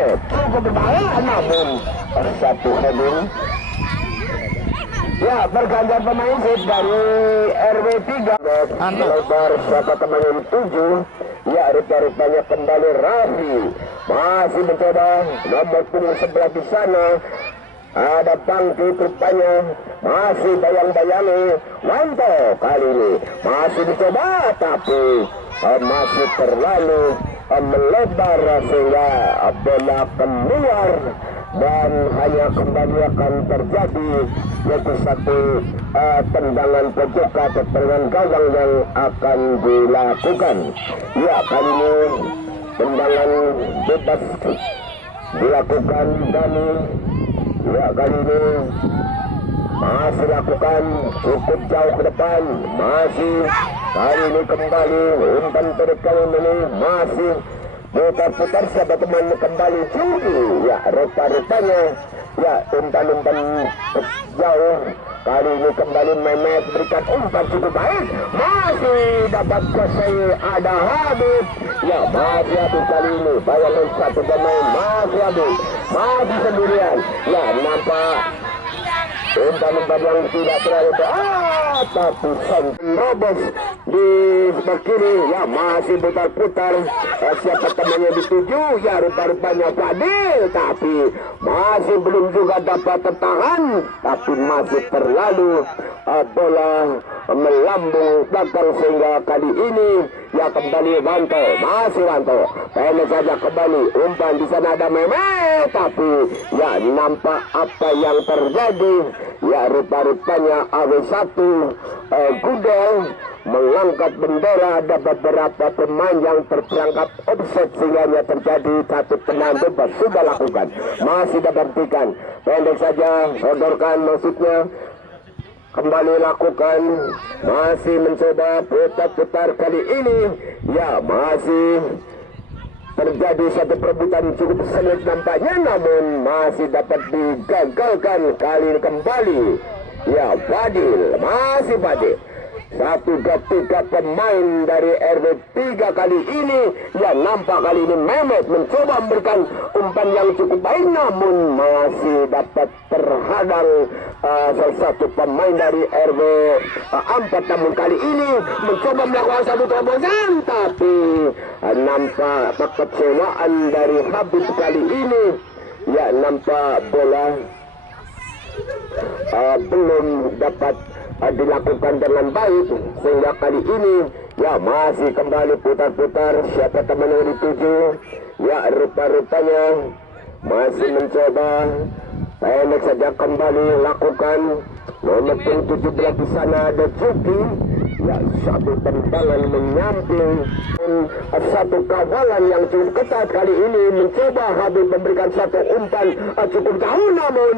Mehmet cukup berbahaya, namun satu heading. Ya, bergantian pemain sip dari RW 3 lebar siapa teman yang 7. Ya, rupa-rupanya kembali Raffi masih mencoba nomor punggung sebelah di sana. Ada Bangkit rupanya masih bayang-bayangi. Wanto kali ini masih dicoba tapi masih terlalu melebar sehingga bola keluar dan hanya kembali akan terjadi yaitu satu tendangan pojok atau tendangan gawang yang akan dilakukan. Ya, kali ini tendangan bebas dilakukan Dani. Ya, kali ini masih lakukan cukup jauh ke depan, masih kali ini kembali umpan terdekat ini masih putar-putar siapa teman kembali Juki. Ya, rupa-rupanya ya umpan-umpan jauh kali ini kembali Mehmet berikan umpan cukup baik, masih dapat kuasai ada Habib. Ya, masih Habib kali ini bayangkan satu pemain masih Habib masih sendirian. Ya, nampak umpan-umpan yang tidak terlalu tapi robos di sebelah kiri. Ya, masih putar-putar siapa temannya dituju. Ya, rupa-rupanya Fadil tapi masih belum juga dapat tertahan, tapi masih terlalu bola melambung belakang sehingga kali ini ya kembali Wanto, masih Wanto pendek saja kembali umpan di sana ada Mehmet tapi ya nampak apa yang terjadi. Ya, rupa-rupanya AW1 Gudel mengangkat bendera. Ada beberapa pemain yang terperangkap offset sehingga terjadi satu tendangan bebas sudah lakukan, masih diberhentikan pendek saja sodorkan maksudnya kembali lakukan, masih mencoba putar-putar kali ini. Ya, masih terjadi satu perebutan cukup sengit nampaknya, namun masih dapat digagalkan kali ini kembali. Ya, Fadil masih Fadil. Satu tiga pemain dari RW 3 kali ini. Ya, nampak kali ini Mehmet mencoba memberikan umpan yang cukup baik, namun masih dapat terhadang salah satu pemain dari RW 4. Namun kali ini mencoba melakukan satu terobosan, tapi nampak kekecewaan dari Habib kali ini. Ya, nampak bola belum dapat dilakukan dengan baik sehingga kali ini ya masih kembali putar-putar siapa teman yang dituju. Ya, rupa-rupanya masih mencoba pendek saja kembali lakukan nomor 17 di sana ada Juki. Ya, satu tendangan menyamping, satu kawalan yang cukup ketat kali ini mencoba Habib memberikan satu umpan cukup jauh, namun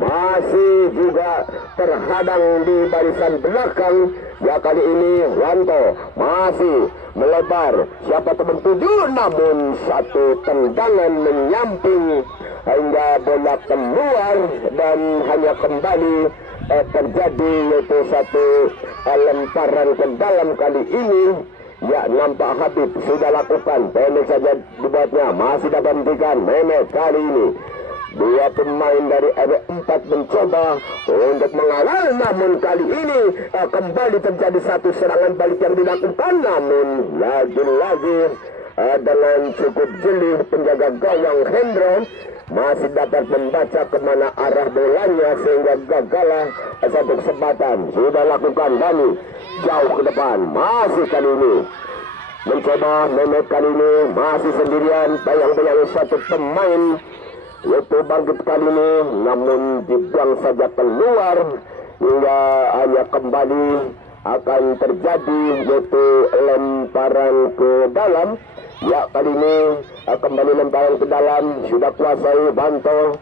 masih juga terhadang di barisan belakang. Ya, kali ini Wanto masih melebar siapa teman tuju, namun satu tendangan menyamping hingga bola keluar dan hanya kembali terjadi yaitu satu lemparan ke dalam kali ini. Ya, nampak Habib sudah lakukan pendek saja dibuatnya, masih dapat hentikan Mehmet. Kali ini dua pemain dari RW4 mencoba untuk mengawal, namun kali ini kembali terjadi satu serangan balik yang dilakukan, namun lagi-lagi dengan cukup jeli penjaga gawang Hendro masih dapat membaca kemana arah bolanya sehingga gagallah satu kesempatan. Sudah lakukan Dani jauh ke depan, masih kali ini mencoba Mehmet. Kali ini masih sendirian, bayang-bayang satu pemain yaitu Bangkit kali ini, namun dibuang saja keluar hingga hanya kembali akan terjadi yaitu lemparan ke dalam. Ya, kali ini kembali lemparan ke dalam sudah kuasai Banto.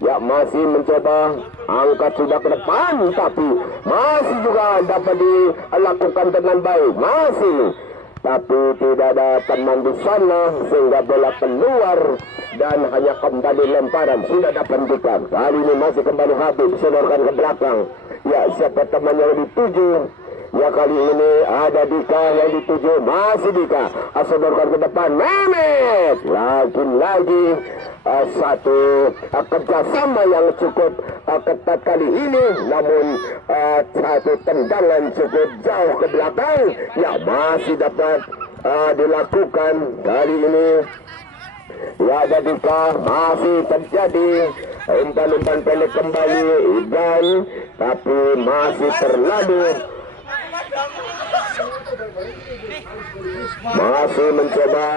Ya, masih mencoba angkat sudah ke depan, tapi masih juga dapat dilakukan dengan baik, masih tapi tidak ada teman di sana sehingga bola keluar dan hanya kembali lemparan sudah dapat hentikan. Kali ini masih kembali Habib sodorkan ke belakang. Ya, siapa teman yang dituju. Ya kali ini ada Dika yang dituju, masih Dika asodorkan ke depan Mehmet. Lagi-lagi satu kerjasama yang cukup ketat kali ini, namun satu tendangan cukup jauh ke belakang ya masih dapat dilakukan kali ini. Ya ada Dika, masih terjadi umpan-umpan pendek kembali dan tapi masih terlalu masih mencoba.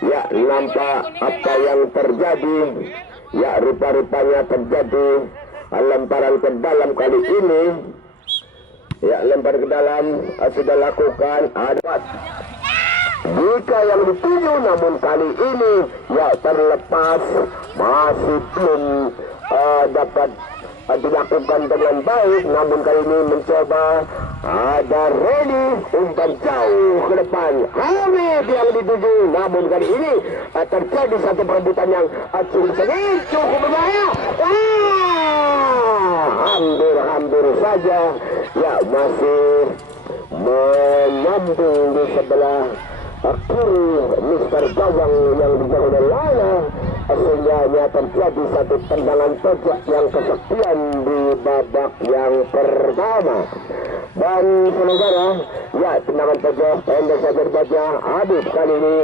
Ya nampak apa yang terjadi. Ya rupa-rupanya terjadi lemparan ke dalam kali ini. Ya lempar ke dalam sudah lakukan ada Dika yang dituju, namun kali ini ya terlepas, masih belum dapat dilakukan dengan baik. Namun kali ini mencoba ada ready umpan jauh ke depan Hamid yang dituju, namun kali ini terjadi satu perebutan yang cukup berbahaya. Hampir saja ya masih menyambung di sebelah kiri Mister Gawang yang dijaga oleh Lana, sehingga terjadi satu tendangan pojok yang kesekian di babak yang pertama. Dan sementara ya tendangan pojok pendek saja dibaca Habib kali ini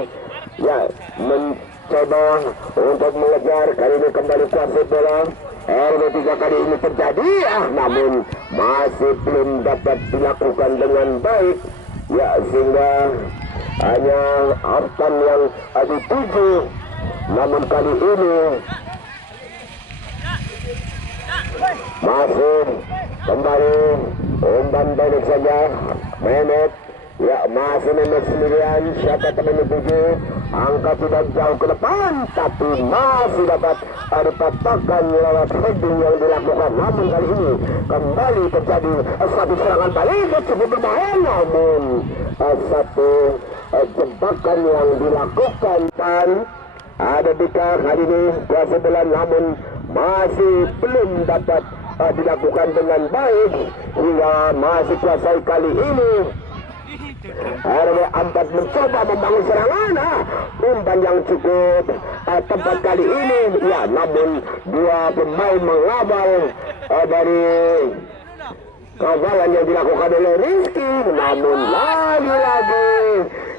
ya mencoba untuk mengejar, kali ini kembali kuasai bola. RW3 kali ini terjadi namun masih belum dapat dilakukan dengan baik ya, sehingga hanya Artan yang dituju. Namun kali ini masih kembali umpan pendek saja Mehmet. Ya masih Mehmet sendirian, siapa teman dituju, angka sudah jauh ke depan tapi masih dapat dipatahkan lewat heading yang dilakukan. Namun kali ini kembali terjadi satu serangan balik cukup berbahaya, namun satu jebakan yang dilakukan. Dan ada Dika kali ini kuasa bola, namun masih belum dapat dilakukan dengan baik hingga masih kuasai kali ini. RW4 mencoba membangun serangan, umpan yang cukup tepat kali ini ya, namun dua pemain mengawal dari kawalan yang dilakukan oleh Rizky. Namun lagi-lagi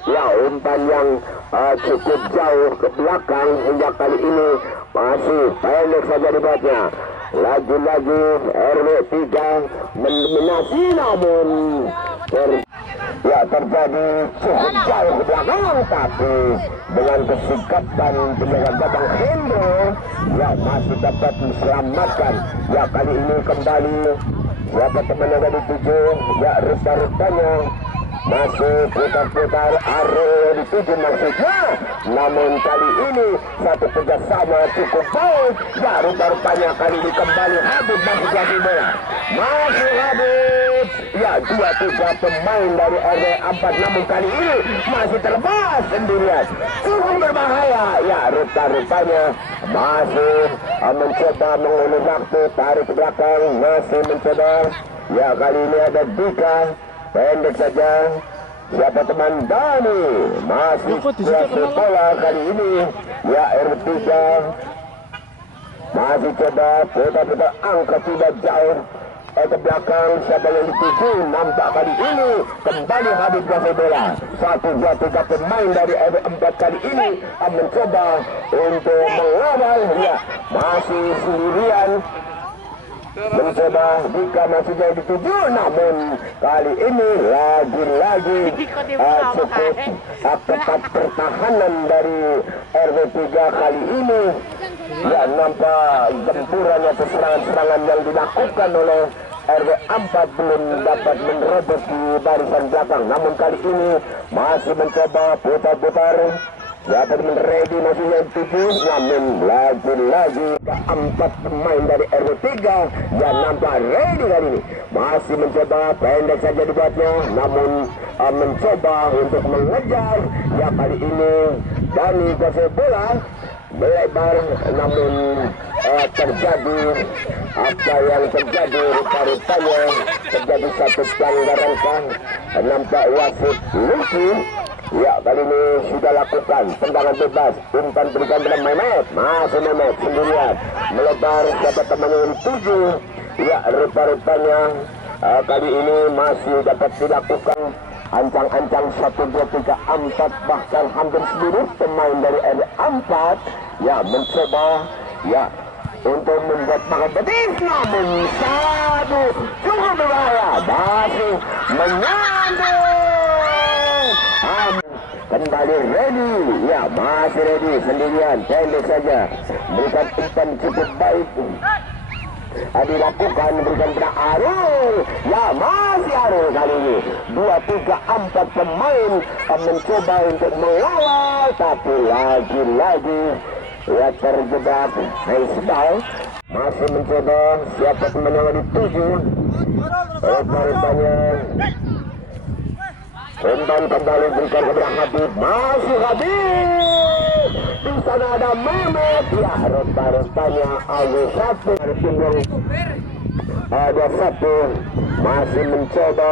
ya umpan yang cukup jauh ke belakang hingga kali ini masih pendek saja dibuatnya. Lagi-lagi RW3 mendominasi, namun terjadi cukup jauh ke belakang, tapi dengan kesikapan penjaga gawang Hendro ya masih dapat diselamatkan. Ya kali ini kembali siapa teman yang dituju, ya rupa-rupanya masih putar-putar area dituju maksudnya. Namun kali ini satu kerjasama cukup baik ya, rupa-rupanya kali ini kembali Habib masih jadi bola, masih Habib ya 2-3 pemain dari RW4, namun kali ini masih terbang sendirian, cukup berbahaya ya, rupa-rupanya masih mencoba mengulur waktu, tarik ke belakang, masih mencoba ya. Kali ini ada Dika pendek saja, siapa teman Dani masih kuasa bola kali ini ya. RW3 masih coba putar-putar, angka sudah jauh ke belakang, siapa yang dituju, nampak kali ini kembali Habib kuasai bola. 1-2-3 pemain dari RW4 kali ini mencoba untuk mengawal ya, masih sendirian mencoba. Dika masih jadi dituju, namun kali ini lagi-lagi cukup ketat pertahanan dari RW3 kali ini ya, nampak gempuran atau serangan-serangan yang dilakukan oleh RW4 belum dapat menerobos di barisan belakang. Namun kali ini masih mencoba putar-putar ya, ready masih yang 7, namun lagi-lagi keempat pemain dari RW3 yang nampak ready kali ini masih mencoba pendek saja dibuatnya, namun mencoba untuk mengejar ya. Kali ini Dani kuasai bola melebar, namun terjadi apa yang terjadi, rupa-rupanya terjadi satu pelanggaran kan, nampak wasit Lucky. Ya, kali ini sudah lakukan tendangan bebas. Umpan berikan kepada Mehmet. Masih Mehmet sendirian melebar dapat temannya yang 7. Ya, rupa-rupanya kali ini masih dapat dilakukan ancang-ancang 1, 2, 3, 4, bahkan hampir seluruh pemain dari R4 ya mencoba ya untuk membuat makan betis, namun satu cukup berbahaya, masih menyandung. Kembali ready, ya masih ready sendirian, pendek saja, berikan umpan cukup baik. Dilakukan berikan kepada Arul, ya masih Arul kali ini 2, 3, 4 pemain mencoba untuk mengawal, tapi lagi-lagi ya terjebak. Ismail masih mencoba, siapa teman yang dituju, rupanya umpan kembali berikan kepada Habib, masih Habib. Di sana ada Mehmet, ya rupanya ada 1 ada 1 masih mencoba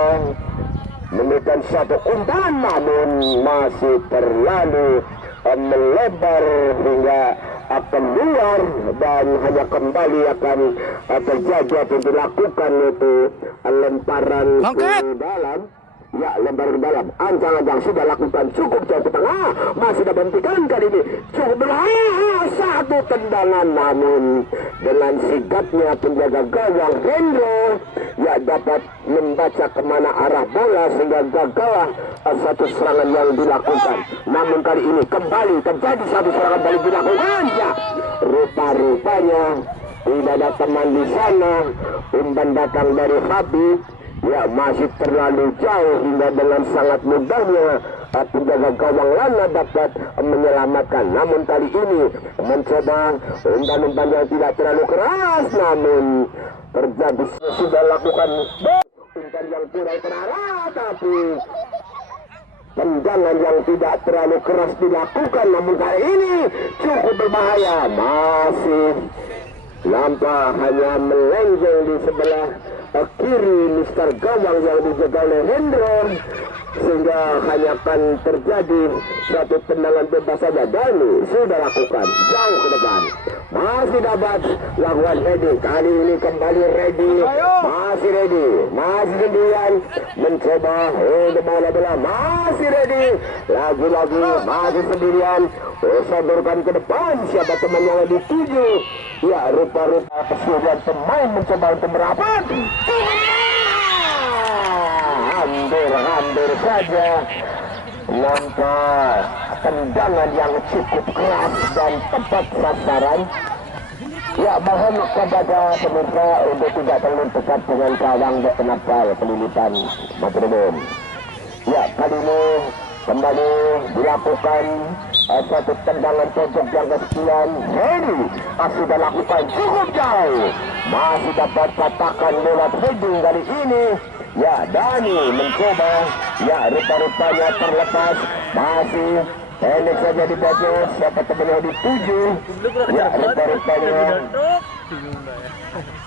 memberikan 1 umpan, namun masih terlalu melebar hingga akan keluar dan hanya kembali akan terjadi atau dilakukan itu lemparan ke dalam. Ya, lempar ke dalam, ancang-ancang sudah lakukan cukup jauh ke tengah, masih dapat hentikan kali ini, cukup berbahaya, 1 tendangan, namun dengan sigapnya penjaga gawang Hendro ya dapat membaca kemana arah bola sehingga gagal 1 serangan yang dilakukan. Namun kali ini kembali terjadi 1 serangan balik dilakukan, ya rupa-rupanya tidak ada teman di sana, umpan datang dari Habib. Ya masih terlalu jauh hingga dengan sangat mudahnya penjaga gawang Lana dapat menyelamatkan. Namun kali ini mencoba umpan-umpan yang tidak terlalu keras, namun terjadi sudah lakukan umpan yang kurang terarah, tapi tendangan yang tidak terlalu keras dilakukan. Namun kali ini cukup berbahaya, masih nampak hanya melenjeng di sebelah kiri Mister Gawang yang dijaga oleh Hendro, sehingga hanya akan terjadi 1 tendangan bebas saja. Danu sudah lakukan jauh ke depan, masih dapat lakukan ready, kali ini kembali ready, masih ready, masih sendirian mencoba untuk bola, masih ready, lagi-lagi masih sendirian, sodorkan ke depan, siapa teman yang dituju. Ya rupa-rupa keseluruhan pemain mencoba untuk merapat, hampir saja nampak tendangan yang cukup keras dan tepat sasaran. Ya mohon kepada pemirsa untuk tidak terlalu dekat dengan gawang kenapa pelilitan Madridum. Ya kali ini kembali dilakukan 1 tendangan pojok yang kesekian. Hedi sudah lakukan cukup jauh, masih dapat katakan lewat heading kali ini. Ya Dani mencoba, ya rupa-rupanya terlepas, masih pendek saja dibaca, siapa teman yang dituju. Ya rupa-rupanya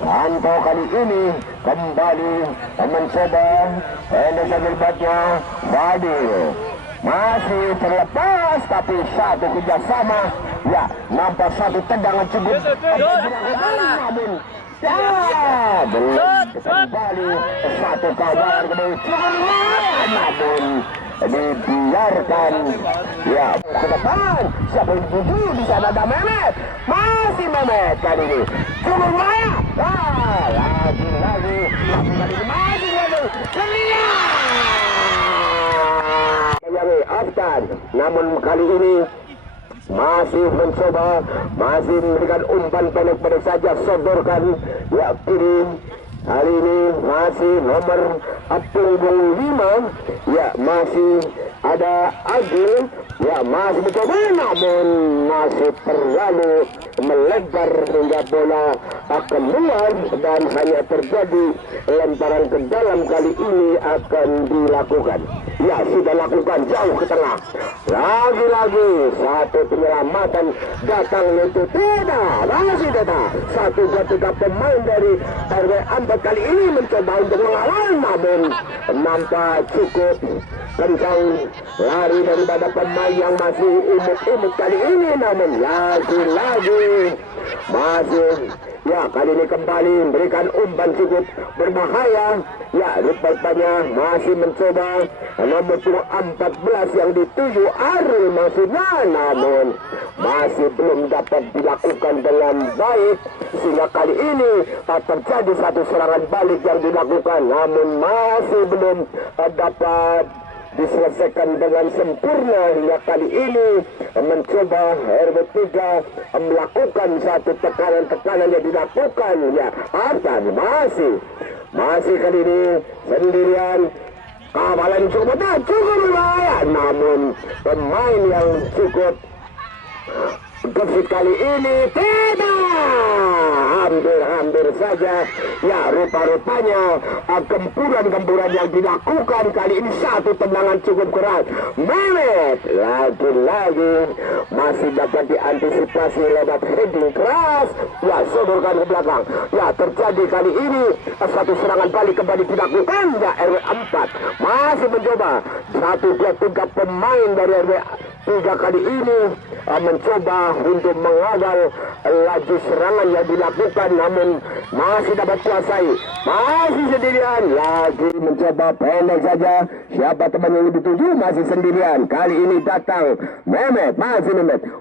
Anto kali ini kembali mencoba, pendek saja dibaca, Fadil masih terlepas, tapi 1 kerjasama, ya nampak 1 tendangan cukup, namun ya belum kembali 1 kawan namun dibiarkan ya ke depan, siapa yang dituju. Di sana ada Mehmet, masih Mehmet kali ini cukup bahaya, lagi-lagi masih Aftan, namun kali ini masih mencoba, masih memberikan umpan pendek-pendek saja, sodorkan ya kiri. Kali ini masih nomor punggung 5, ya masih ada Agil, ya masih mencoba, namun masih terlalu melebar hingga bola keluar dan hanya terjadi lemparan ke dalam. Kali ini akan dilakukan, ya sudah lakukan jauh ke tengah, lagi-lagi 1 penyelamatan datang, itu tidak, masih tidak 1, 2, 3 pemain dari RW 4 empat kali ini mencoba untuk mengawal, namun nampak cukup kencang lari daripada pemain yang masih imut-imut kali ini, namun lagi-lagi masih ya kali ini kembali memberikan umpan cukup berbahaya. Ya, rupanya masih mencoba nomor 14 yang dituju Arul maksudnya, namun masih belum dapat dilakukan dengan baik, sehingga kali ini terjadi satu serangan balik yang dilakukan, namun masih belum dapat diselesaikan dengan sempurna. Hingga kali ini mencoba RB3 melakukan satu tekanan-tekanan yang dilakukan, ya akan masih kali ini sendirian. Kawalan cukup berbahaya, namun pemain yang cukup gesit kali ini hampir saja. Ya, rupa-rupanya gempuran-gempuran yang dilakukan kali ini satu tendangan cukup keras. Mehmet lagi-lagi masih dapat diantisipasi lewat heading keras. Ya, sodorkan ke belakang. Ya, terjadi kali ini satu serangan balik kembali dilakukan. Ya, RW4 masih mencoba 1, 2, 3 pemain dari RW3 kali ini mencoba untuk mengawal laju serangan yang dilakukan, namun masih dapat kuasai, masih sendirian. Lagi mencoba pendek saja, siapa teman yang dituju masih sendirian. Kali ini datang Mehmet,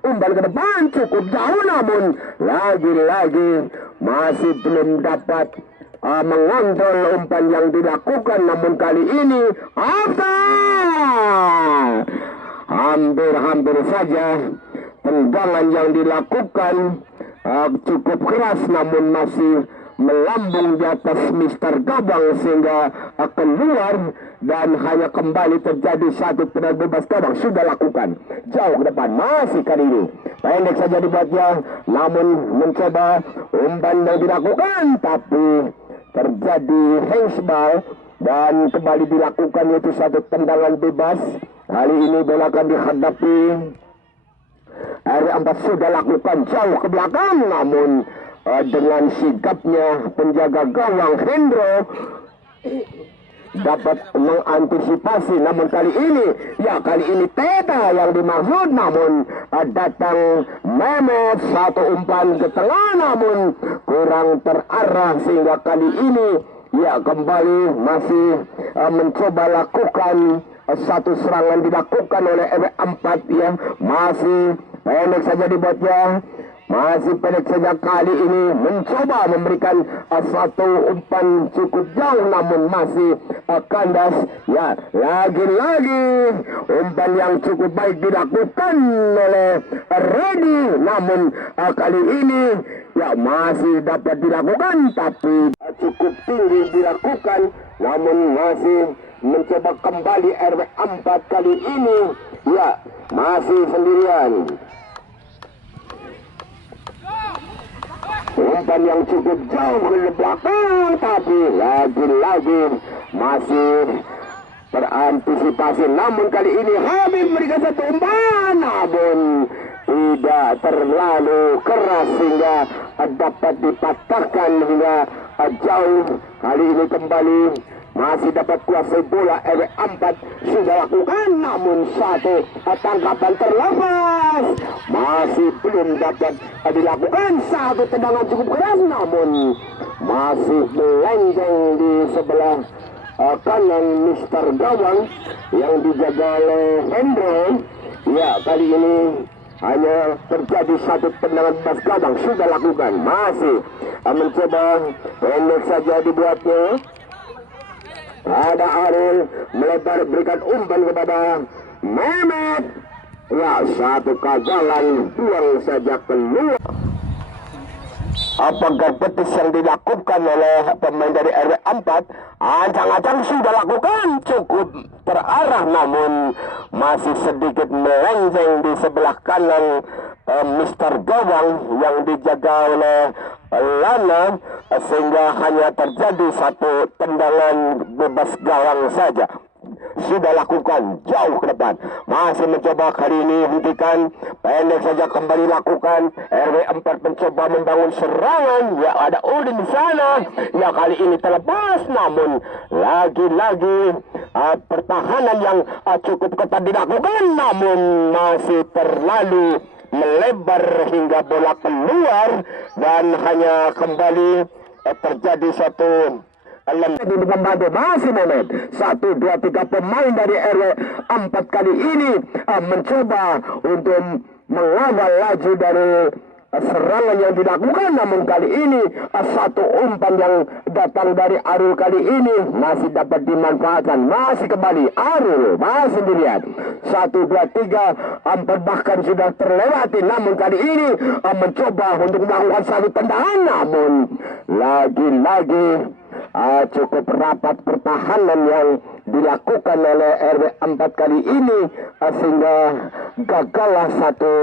umpan ke depan cukup jauh, namun lagi-lagi masih belum dapat mengontrol umpan yang dilakukan. Namun kali ini hampir saja tendangan yang dilakukan cukup keras, namun masih melambung di atas Mister Gabang sehingga keluar, dan hanya kembali terjadi satu tendangan bebas gawang. Sudah lakukan jauh ke depan, masih kali ini pendek saja dibuatnya, namun mencoba umpan yang dilakukan, tapi terjadi handsball dan kembali dilakukan itu satu tendangan bebas. Kali ini bola akan dihadapi. RW4 sudah lakukan jauh ke belakang, namun dengan sigapnya penjaga gawang Hendro dapat mengantisipasi. Namun kali ini Teta yang dimaksud, namun datang Mehmet, satu umpan ke tengah namun kurang terarah, sehingga kali ini ya kembali masih mencoba lakukan satu serangan dilakukan oleh RW4. Ya, masih pendek saja dibuatnya, masih pendek saja. Kali ini mencoba memberikan satu umpan cukup jauh, namun masih kandas. Ya, lagi-lagi umpan yang cukup baik dilakukan oleh Reddy, namun kali ini ya masih dapat dilakukan, tapi cukup tinggi dilakukan, namun masih mencoba kembali RW4 kali ini. Ya, masih sendirian. Umpan yang cukup jauh ke belakang, tapi lagi-lagi masih terantisipasi. Namun kali ini Habib memberikan satu umpan, namun tidak terlalu keras sehingga dapat dipatahkan hingga jauh. Kali ini kembali masih dapat kuasai bola. RW4 sudah lakukan, namun satu tangkapan terlepas, masih belum dapat dilakukan satu tendangan cukup keras, namun masih melenceng di sebelah kanan Mister Gawang yang dijaga oleh Hendro. Ya, kali ini hanya terjadi satu tendangan bebas gawang sudah lakukan, masih mencoba pendek saja dibuatnya. Ada Arul melebar berikan umpan kepada Mehmet. Ya, satu kagalan buang saja keluar. Apakah petis yang dilakukan oleh pemain dari RW4? Ancang-ancang sudah lakukan cukup terarah, namun masih sedikit melenceng di sebelah kanan Mister Gawang yang dijaga oleh Lana, sehingga hanya terjadi satu tendangan bebas gawang saja. sudah lakukan jauh ke depan. Masih mencoba kali ini hentikan. Pendek saja kembali lakukan. RW4 mencoba membangun serangan. Ya ada Udin di sana. Ya kali ini terlepas. Namun lagi-lagi pertahanan yang cukup ketat dilakukan. Namun masih terlalu melebar hingga bola keluar. Dan hanya kembali terjadi satu membantu masih Mehmet 1, 2, 3 pemain dari RW 4 kali ini mencoba untuk mengawal laju dari serangan yang dilakukan. Namun kali ini satu umpan yang datang dari Arul kali ini masih dapat dimanfaatkan. Masih kembali Arul masih dilihat 1, 2, 3 4 bahkan sudah terlewati. Namun kali ini mencoba untuk melakukan satu tendangan. Namun lagi-lagi cukup rapat pertahanan yang dilakukan oleh RW 4 kali ini sehingga gagallah satu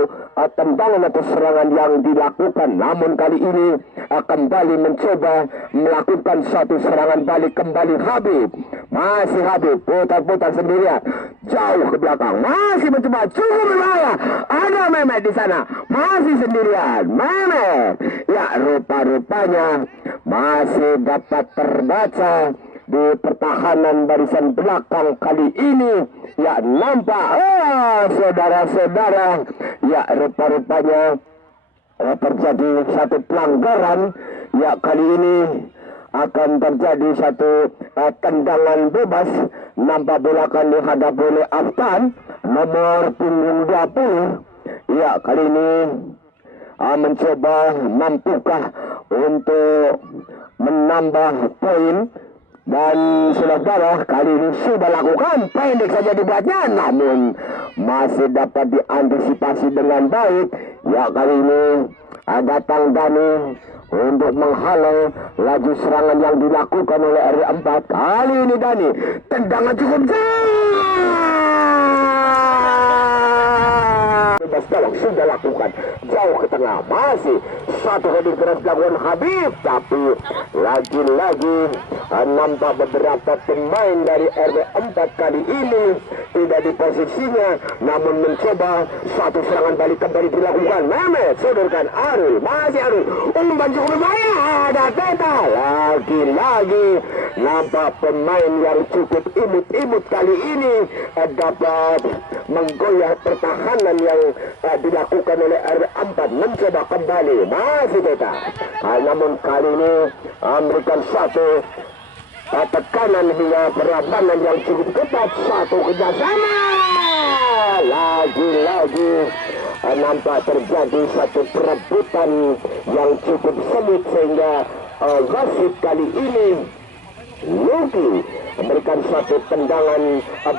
tendangan atau serangan yang dilakukan. Namun kali ini kembali mencoba melakukan satu serangan balik kembali Habib. Masih Habib putar-putar sendirian jauh ke belakang. Masih mencoba cukup berbahaya. Ada Mehmet di sana. Masih sendirian. Mehmet. Ya rupa-rupanya masih dapat terbaca di pertahanan barisan belakang kali ini. Ya nampak saudara-saudara, ya rupa-rupanya terjadi satu pelanggaran. Ya kali ini akan terjadi satu tendangan bebas. Nampak bola akan dihadap oleh Aftan nomor punggung 20. Ya kali ini mencoba mampukah untuk menambah poin. Dan saudara kali ini sudah lakukan, pendek saja dibuatnya, namun masih dapat diantisipasi dengan baik. Ya kali ini datang Dani untuk menghalau laju serangan yang dilakukan oleh RW4. Kali ini Dani tendangan cukup bebas tolong sudah lakukan jauh ke tengah. Masih satu heading keras dilakukan Habib, tapi lagi-lagi nampak beberapa pemain dari RW4 kali ini tidak di posisinya, namun mencoba satu serangan balik kembali dilakukan. Mehmet sodorkan Arul, masih Arul umpan cukup berbahaya. Ada Beta lagi-lagi nampak pemain yang cukup imut-imut kali ini dapat menggoyah pertahanan yang dilakukan oleh RW4. Mencoba kembali masih Beta, namun kali ini memberikan satu tekanan hingga perlawanan yang cukup ketat. Satu kerjasama lagi-lagi nampak terjadi satu perebutan yang cukup sengit sehingga wasit kali ini Luki memberikan suatu tendangan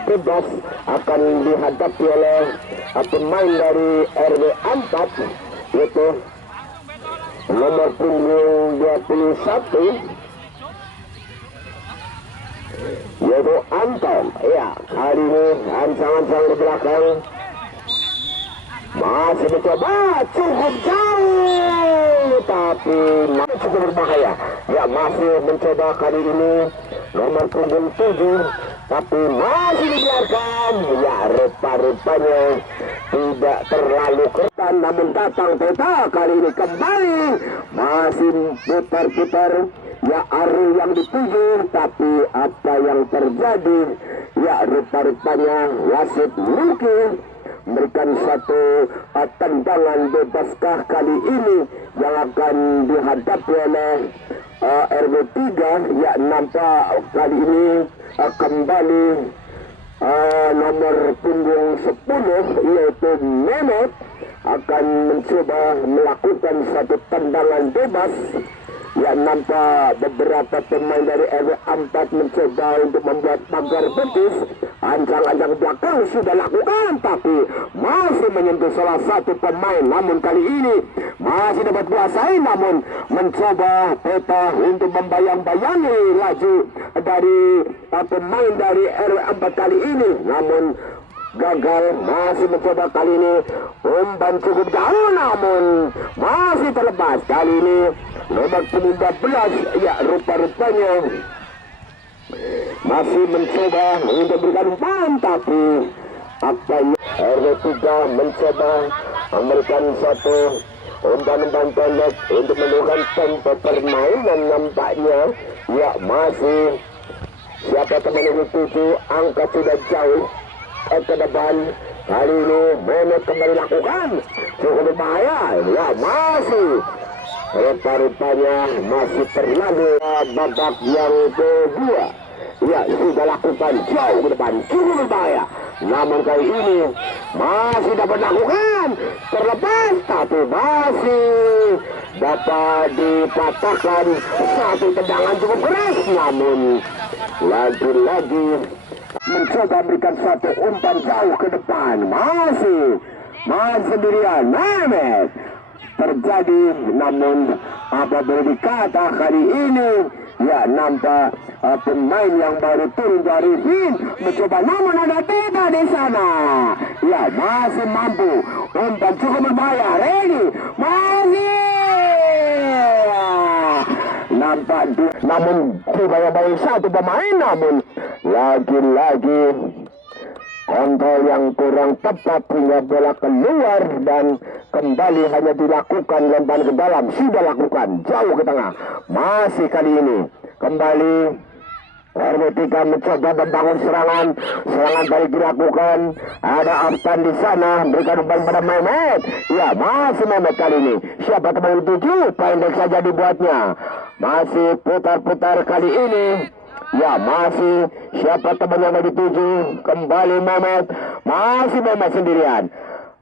bebas akan dihadapi oleh pemain dari RW4 yaitu nomor punggung 21 yaitu Anton. Ya kali ini ancang-ancang di belakang masih mencoba cukup jauh tapi cukup berbahaya. Ya masih mencoba kali ini nomor punggung 7 tapi masih dibiarkan. Ya rupa-rupanya tidak terlalu keras, namun datang Teta kali ini kembali masih putar-putar. Ya Arul yang dituju, tapi apa yang terjadi? Ya rupa-rupanya wasit Luki memberikan satu tendangan bebaskah kali ini yang akan dihadapi oleh RW3. Ya nampak kali ini kembali nomor punggung 10 yaitu Mehmet akan mencoba melakukan satu tendangan bebas. Ya nampak beberapa pemain dari RW4 mencoba untuk membuat pagar betis. Ancang-ancang belakang sudah lakukan tapi masih menyentuh salah satu pemain. Namun kali ini masih dapat kuasai, namun mencoba Peta untuk membayang-bayangi laju dari pemain dari RW4 kali ini. Namun gagal. Masih mencoba kali ini umpan cukup jauh namun masih terlepas. Kali ini nomor 13 ya rupa-rupanya masih mencoba untuk berikan umpan, tapi akhirnya RW3 mencoba memberikan satu umpan-umpan pendek untuk menurunkan tempo permainan. Nampaknya ya masih siapa teman yang tuju, angka sudah jauh ke depan. Kali ini Mehmet kembali lakukan cukup berbahaya ya, masih rupa-rupanya masih terlalu babak yang kedua. Ya, sudah lakukan jauh ke depan, cukup berbahaya. Namun kali ini masih dapat lakukan terlepas, tapi masih dapat dipatahkan satu tendangan cukup keras. Namun lagi-lagi mencoba berikan satu umpan jauh ke depan, masih sendirian Mehmet terjadi. Namun apabila dikata kali ini ya nampak pemain yang baru turun dari fin mencoba, namun ada Teta di sana. Ya masih mampu, umpan cukup berbahaya. Ready masih nampak namun supaya baik satu pemain, namun lagi-lagi kontrol yang kurang tepat hingga bola keluar dan kembali hanya dilakukan lemparan ke dalam. Sudah lakukan jauh ke tengah, masih kali ini kembali RW3 mencoba membangun serangan balik dilakukan. Ada Aftan di sana, berikan umpan pada Mehmet. Ya masih Mehmet kali ini. Siapa teman yang tuju, pendek saja dibuatnya. Masih putar-putar kali ini. Ya masih siapa teman yang dituju, kembali Mehmet, masih Mehmet sendirian.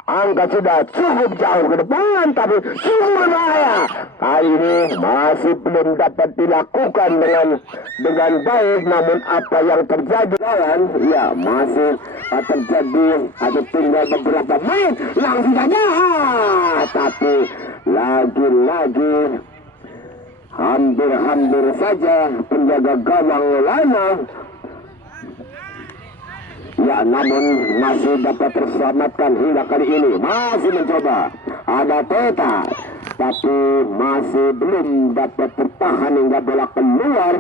Angka sudah cukup jauh ke depan, tapi cukup berbahaya. Kali ini masih belum dapat dilakukan dengan baik. Namun apa yang terjadi kawan, ya masih terjadi, ada tinggal beberapa menit langsung saja, tapi lagi-lagi hampir saja penjaga gawang Lana ya, namun masih dapat terselamatkan hingga kali ini. Masih mencoba, ada Teta, tapi masih belum dapat bertahan hingga bola keluar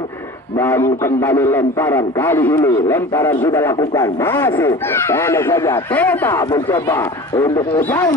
dan kembali lemparan. Kali ini lemparan sudah lakukan, masih pendek saja. Teta mencoba untuk mengejar,